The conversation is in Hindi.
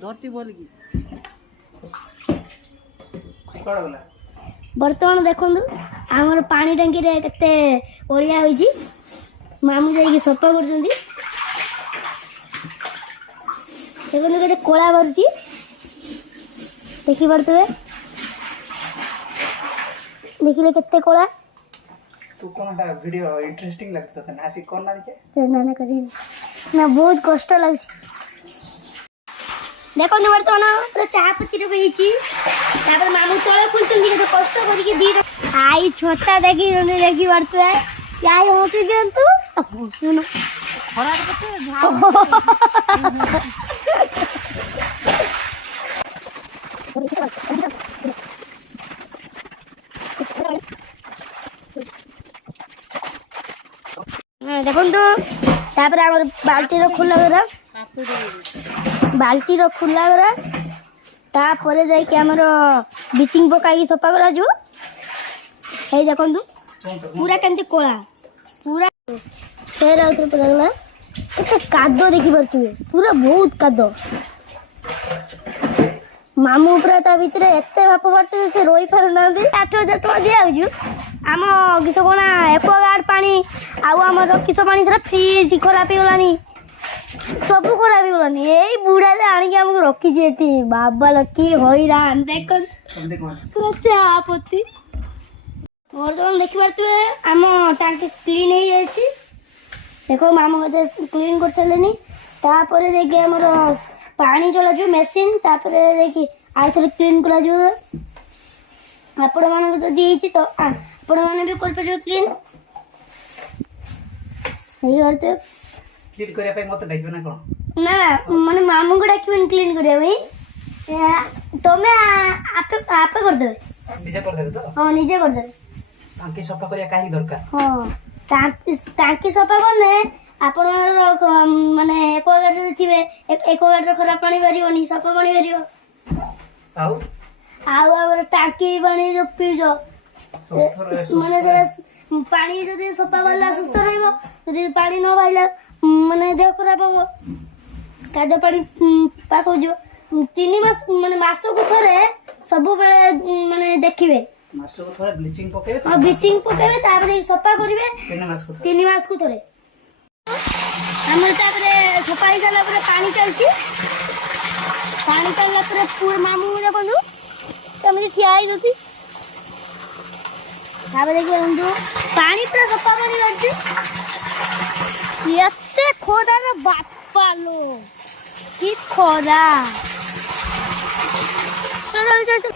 धरती बोल की बर्तमान देखु आमर पानी टांकी रे केते ओलिया होई मामू जाइए सफा कर केते कोला भरुची देखी पड़ते देखिले केते कोला तू कोनटा वीडियो इंटरेस्टिंग लगता था नासी कोन ना के ना ना करी ना बहुत कष्ट लागछ देखो न बर्तमान पूरा चाह पत्ती रे होईची तापर मामू तळे फुलचंदी के कष्ट करी के दी आई छोटा देखी देखी पड़ते है याई होती जंतु सुनो खरा कते देखो तापर आम बाल्टी खोला गला बाल्टी खोला गला तापर जामर ब्लीचिंग पकाई सफा करा जो देखो पूरा केमती कोला पूरा फेर आउथरे पड़ा गला एते कादो देखि परथुए पूरा बहुत कादो मामू पूरा ता भीतर एते बाप पड़छ से रोई पार ना 8000 टका दिया आजु आम किस कोना एक्वागार्ड पानी आउ आमर किस पानी सरा फ्रिज खराब हो गलानी सब खराब हो गलानी एई बुढ़ा जे आनी के हमको रखी जे एठी बाबा लकी होइरान देखो पूरा चापती और तो देखि पारतु आम टांकी क्लीन हो जाइछि देखो मामू के क्लीन कर सलेनी तापर जे हमर पानी चला जो मशीन तापर देखि आइ थरे क्लीन करा जो आपण मान जदि हेछि तो आपण माने भी कर परियो क्लीन नहीं करते क्लीन करिया पे मत डाकियो ना कोन ना माने मामू को डाकिबन क्लीन करिया भाई तमे आपे आपे कर देबे निजे कर देबे तो हां निजे कर देबे टांकी सफा करिया काहे दरकार हां टांकी सफा करने आपण माने एक्वागार्ड जदि थिबे एक्वागार्ड रो खराब पानी बारियोनी सफा पानी बारियो आउ आउ हमर टांकी पानी जो पीजो माने पानी जदि सफा वाला सुस्थ रहइबो जदि पानी न भाइला माने देह खराब हो कादो पानी पाको जो 3 मास माने मासो को थरे सब बेले माने देखिबे मासो को थरे ब्लीचिंग पकेबे हां ब्लीचिंग पकेबे तापर सफा करिवे 3 मास को थरे हमर तापर सफा ही जाला पर पानी चलची पानी चलला पर पूरा मामू देखनु तमे थिया आई दोती तापर देखि हमदु पानी पूरा सफा पानी रहची एते खोदा रे बापा लो की खोदा चल चल चल